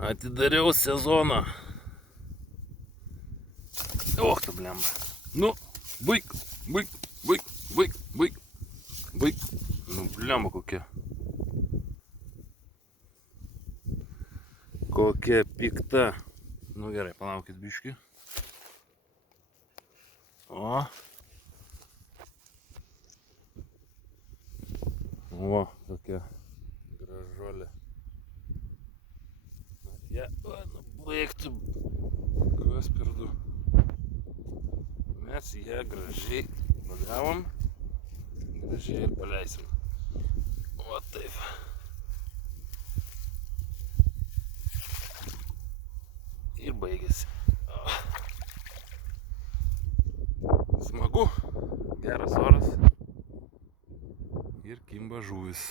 Atidariau sezoną. Och, tu blemba. Nu, baig. Nu, blemba kokia. Kokia pikta. Nu gerai, palaukit biškį. O. O, tokia gražuolė. Ja, nubaigtų. Kas per du. Mes ją gražiai pagavom. Gražiai ir paleisim. O taip. Ir baigėsi. Smagu, geras oras ir kimba žuvis.